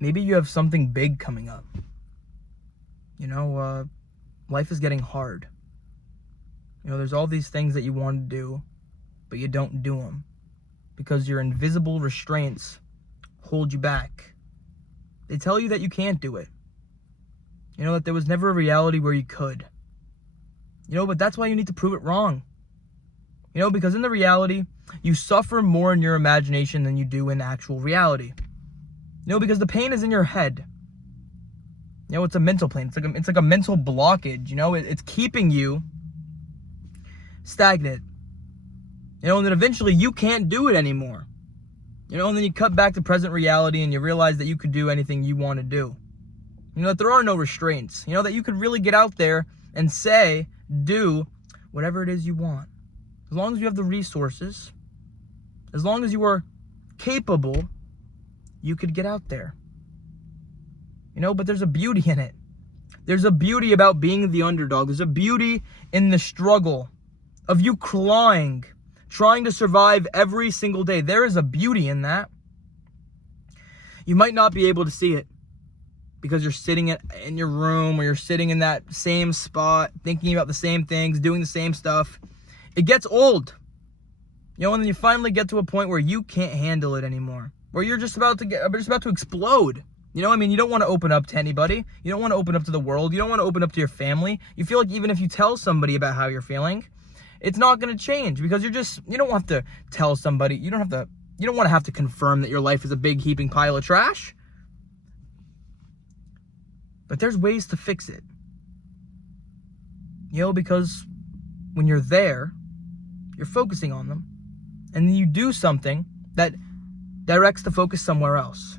maybe you have something big coming up. Life is getting hard. There's all these things that you want to do, but you don't do them because your invisible restraints hold you back. They tell you that you can't do it. That there was never a reality where you could. But that's why you need to prove it wrong. Because in the reality, you suffer more in your imagination than you do in actual reality. Because the pain is in your head. It's a mental pain. It's like a mental blockage. It's keeping you stagnant. And then eventually you can't do it anymore. And then you cut back to present reality and you realize that you could do anything you want to do. That there are no restraints. That you could really get out there and say, do whatever it is you want. As long as you have the resources, as long as you are capable, you could get out there. But there's a beauty in it. There's a beauty about being the underdog. There's a beauty in the struggle of you clawing, trying to survive every single day. There is a beauty in that. You might not be able to see it because you're sitting in your room or you're sitting in that same spot, thinking about the same things, doing the same stuff. It gets old. And then you finally get to a point where you can't handle it anymore, where you're just about to explode. You don't want to open up to anybody. You don't want to open up to the world. You don't want to open up to your family. You feel like even if you tell somebody about how you're feeling, it's not going to change because you don't have to tell somebody. You don't want to have to confirm that your life is a big heaping pile of trash. But there's ways to fix it. Because when you're there, you're focusing on them, and then you do something that directs the focus somewhere else.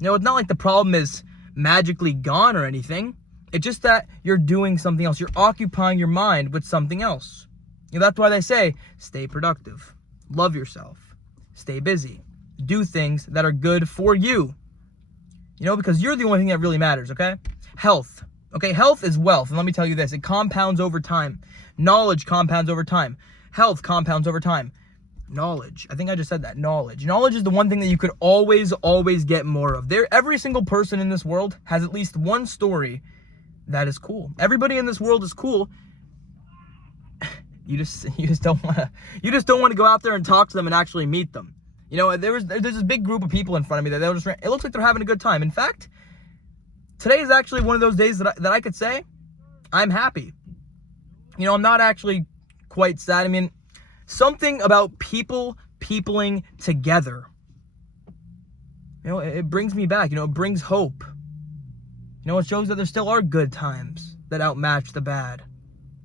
It's not like the problem is magically gone or anything. It's just that you're doing something else. You're occupying your mind with something else. That's why they say, stay productive, love yourself, stay busy, do things that are good for you. Because you're the only thing that really matters, okay? Health. Okay, health is wealth. And let me tell you this, it compounds over time. Knowledge compounds over time. Health compounds over time. Knowledge. I think I just said that. Knowledge. Knowledge is the one thing that you could always get more of. Every single person in this world has at least one story that is cool. Everybody in this world is cool. You just don't want to go out there and talk to them and actually meet them. There's this big group of people in front of me that it looks like they're having a good time. In fact, today is actually one of those days that I could say I'm happy. I'm not actually quite sad. Something about peopling together. It brings me back. It brings hope. It shows that there still are good times that outmatch the bad.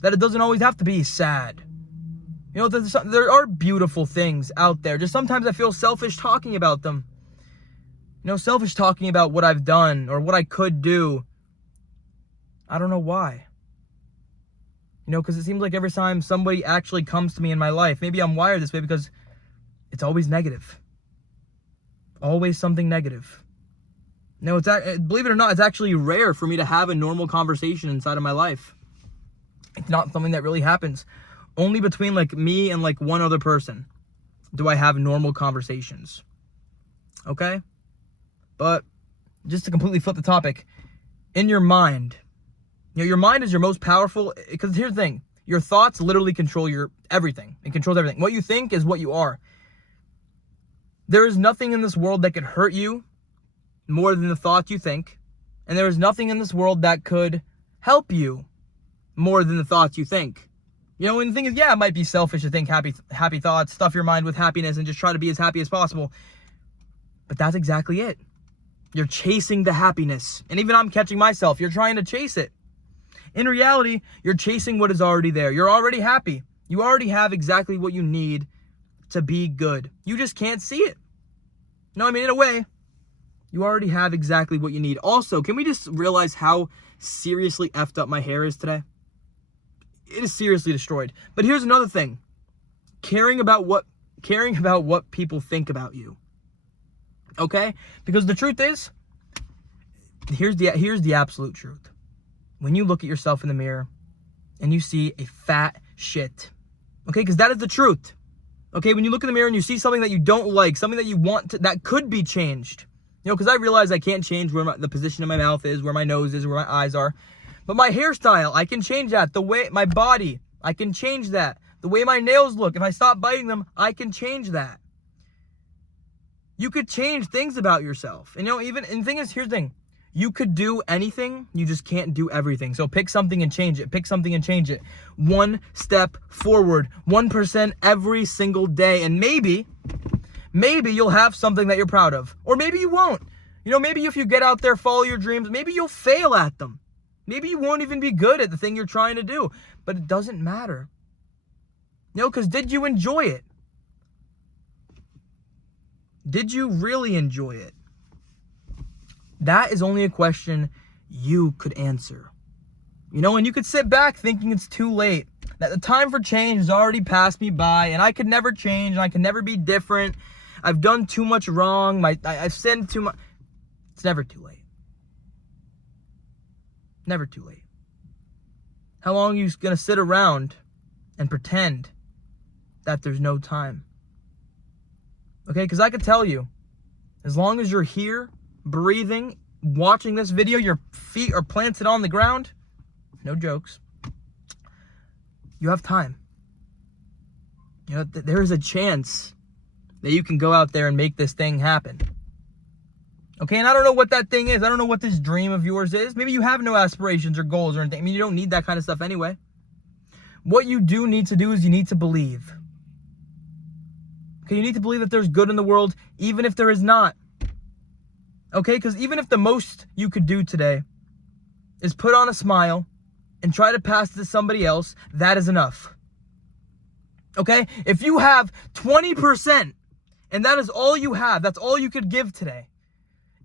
That it doesn't always have to be sad. There are beautiful things out there. Just sometimes I feel selfish talking about them. Selfish talking about what I've done or what I could do. I don't know why. Because it seems like every time somebody actually comes to me in my life, maybe I'm wired this way because it's always negative. Always something negative. Believe it or not, it's actually rare for me to have a normal conversation inside of my life. It's not something that really happens. Only between me and one other person do I have normal conversations. Okay? But just to completely flip the topic, in your mind, your mind is your most powerful, because here's the thing, your thoughts literally control everything. It controls everything. What you think is what you are. There is nothing in this world that could hurt you more than the thoughts you think, and there is nothing in this world that could help you more than the thoughts you think. And the thing is, it might be selfish to think happy thoughts, stuff your mind with happiness, and just try to be as happy as possible. But that's exactly it. You're chasing the happiness. And even I'm catching myself. You're trying to chase it. In reality, you're chasing what is already there. You're already happy. You already have exactly what you need to be good. You just can't see it. In a way, you already have exactly what you need. Also, can we just realize how seriously effed up my hair is today? It is seriously destroyed. But here's another thing. Caring about what people think about you. Okay? Because the truth is, here's the absolute truth. When you look at yourself in the mirror and you see a fat shit. Okay? Because that is the truth. Okay? When you look in the mirror and you see something that you don't like, something that you want to, that could be changed, You know, because I realize I can't change where the position of my mouth is, where my nose is, where my eyes are. But my hairstyle, I can change that. The way, my body, I can change that. The way my nails look, if I stop biting them, I can change that. You could change things about yourself. And, you know, even, and the thing is, here's the thing. You could do anything, you just can't do everything. So pick something and change it. Pick something and change it. One step forward, 1% every single day. And maybe you'll have something that you're proud of. Or maybe you won't. You know, maybe if you get out there, follow your dreams, maybe you'll fail at them. Maybe you won't even be good at the thing you're trying to do. But it doesn't matter. You know, because did you enjoy it? Did you really enjoy it? That is only a question you could answer. You know, and you could sit back thinking it's too late. That the time for change has already passed me by, and I could never change, and I could never be different. I've done too much wrong. I've sinned too much. It's never too late. Never too late. How long are you going to sit around and pretend that there's no time? Okay, because I could tell you, as long as you're here, breathing, watching this video, your feet are planted on the ground, no jokes, you have time. You know, there is a chance that you can go out there and make this thing happen. Okay, and I don't know what that thing is. I don't know what this dream of yours is. Maybe you have no aspirations or goals or anything. I mean, you don't need that kind of stuff anyway. What you do need to do is you need to believe. Okay, you need to believe that there's good in the world, even if there is not. Okay, because even if the most you could do today is put on a smile and try to pass it to somebody else, that is enough. Okay, if you have 20% and that is all you have, that's all you could give today.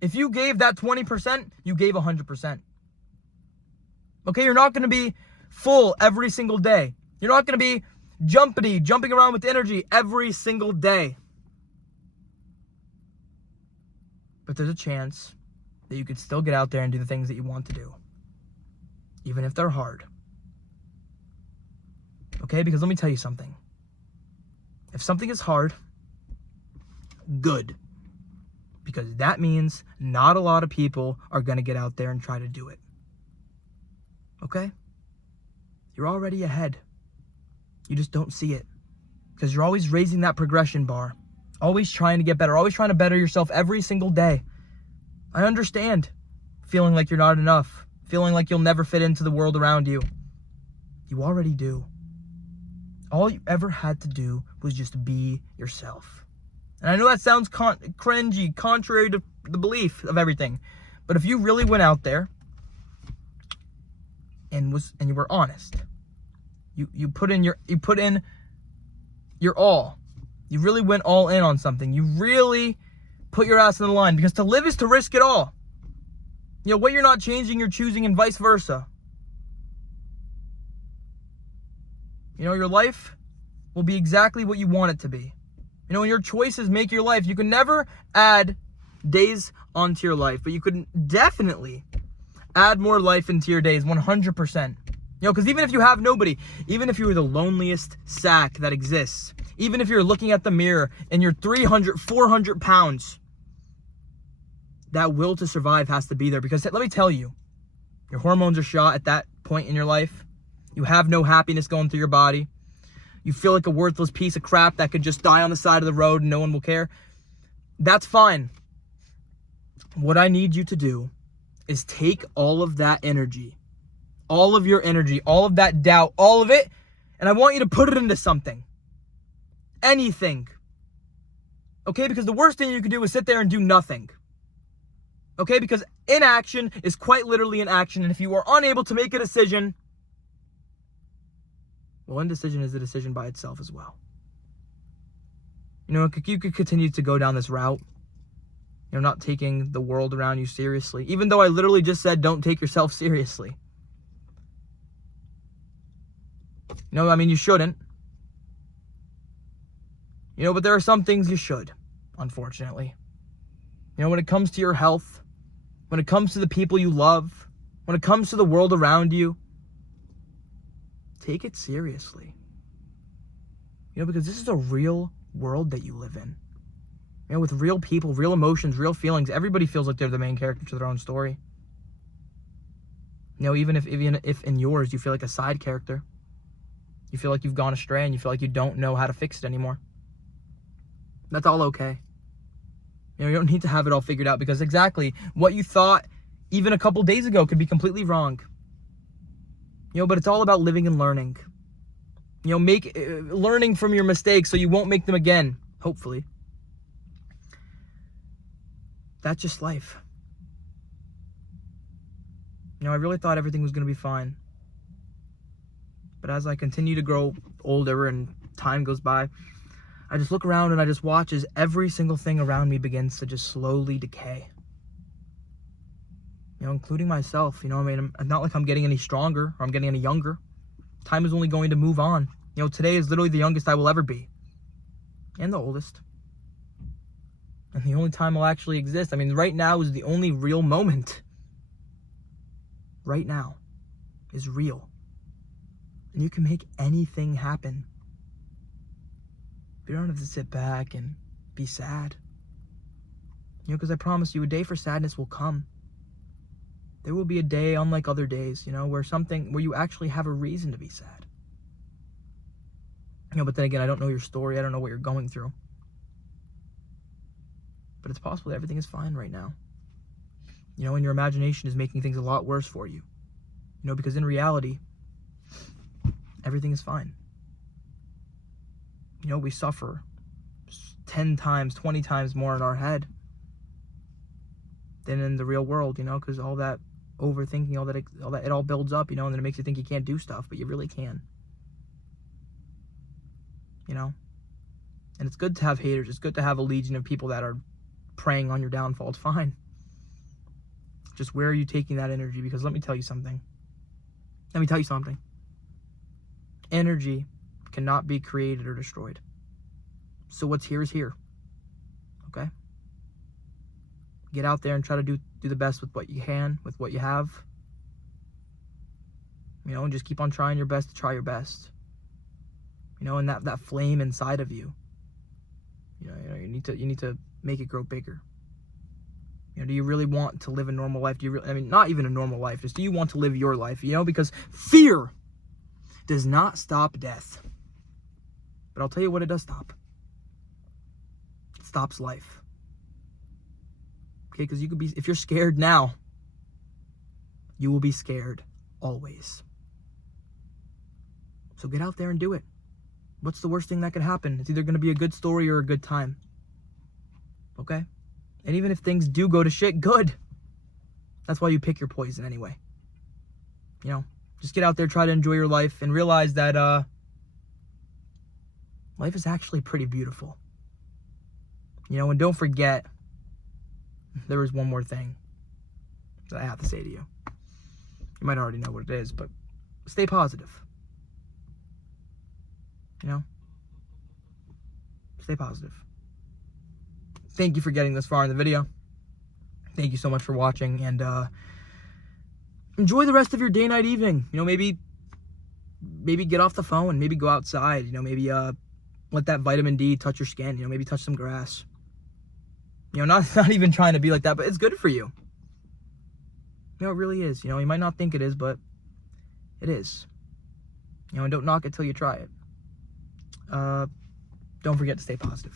If you gave that 20%, you gave 100%. Okay, you're not going to be full every single day. You're not going to be jumping around with energy every single day. But there's a chance that you could still get out there and do the things that you want to do, even if they're hard. Okay, because let me tell you something. If something is hard, good. Because that means not a lot of people are going to get out there and try to do it. Okay? You're already ahead. You just don't see it. Because you're always raising that progression bar. Always trying to get better. Always trying to better yourself every single day. I understand feeling like you're not enough. Feeling like you'll never fit into the world around you. You already do. All you ever had to do was just be yourself. And I know that sounds cringy, contrary to the belief of everything. But if you really went out there and you were honest, you put in your all. You really went all in on something. You really put your ass on the line, because to live is to risk it all. You know, what you're not changing, you're choosing, and vice versa. You know, your life will be exactly what you want it to be. You know, and your choices make your life. You can never add days onto your life, but you could definitely add more life into your days, 100%. You know, because even if you have nobody, even if you were the loneliest sack that exists, even if you're looking at the mirror and you're 300, 400 pounds, that will to survive has to be there. Because let me tell you, your hormones are shot at that point in your life. You have no happiness going through your body. You feel like a worthless piece of crap that could just die on the side of the road and no one will care. That's fine. What I need you to do is take all of that energy, all of your energy, all of that doubt, all of it, and I want you to put it into something. Anything. Okay? Because the worst thing you could do is sit there and do nothing. Okay? Because inaction is quite literally inaction, and if you are unable to make a decision, well, indecision is a decision by itself as well. You know, you could continue to go down this route. You're not taking the world around you seriously. Even though I literally just said don't take yourself seriously. You know, I mean, you shouldn't. You know, but there are some things you should, unfortunately. You know, when it comes to your health, when it comes to the people you love, when it comes to the world around you, take it seriously. You know, because this is a real world that you live in. You know, with real people, real emotions, real feelings, everybody feels like they're the main character to their own story. You know, even if in yours you feel like a side character, you feel like you've gone astray and you feel like you don't know how to fix it anymore. That's all okay. You know, you don't need to have it all figured out, because exactly what you thought even a couple days ago could be completely wrong. You know, but it's all about living and learning. You know, learning from your mistakes so you won't make them again, hopefully. That's just life. You know, I really thought everything was going to be fine. But as I continue to grow older and time goes by, I just look around and I just watch as every single thing around me begins to just slowly decay. You know, including myself. You know, I mean, it's not like I'm getting any stronger or I'm getting any younger. Time is only going to move on. You know, today is literally the youngest I will ever be. And the oldest. And the only time I'll actually exist. I mean, right now is the only real moment. Right now is real. And you can make anything happen. You don't have to sit back and be sad. You know, because I promise you, a day for sadness will come. There will be a day, unlike other days, you know, where you actually have a reason to be sad. You know, but then again, I don't know your story. I don't know what you're going through. But it's possible that everything is fine right now. You know, and your imagination is making things a lot worse for you. You know, because in reality, everything is fine. You know, we suffer 10 times, 20 times more in our head than in the real world, you know, because all that overthinking, it all builds up, you know, and then it makes you think you can't do stuff, but you really can. You know? And it's good to have haters. It's good to have a legion of people that are preying on your downfall. It's fine. Just where are you taking that energy? Because let me tell you something. Energy cannot be created or destroyed. So what's here is here. Okay? Get out there and try to do the best with what you can, with what you have. You know, and just keep on trying your best to try your best. You know, and that flame inside of you. You know, you need to make it grow bigger. You know, do you really want to live a normal life? Not even a normal life. Just do you want to live your life? You know, because fear does not stop death. But I'll tell you what it does stop. It stops life. Okay, because if you're scared now, you will be scared always. So get out there and do it. What's the worst thing that could happen? It's either going to be a good story or a good time. Okay? And even if things do go to shit, good. That's why you pick your poison anyway. You know, just get out there, try to enjoy your life, and realize that life is actually pretty beautiful. You know, and don't forget, there is one more thing that I have to say to you. You might already know what it is, but stay positive. You know? Stay positive. Thank you for getting this far in the video. Thank you so much for watching, and enjoy the rest of your day, night, evening. You know, maybe get off the phone, maybe go outside, you know, maybe let that vitamin D touch your skin, you know, maybe touch some grass. You know, not even trying to be like that, but it's good for you. You know, it really is. You know, you might not think it is, but it is. You know, and don't knock it till you try it. Don't forget to stay positive.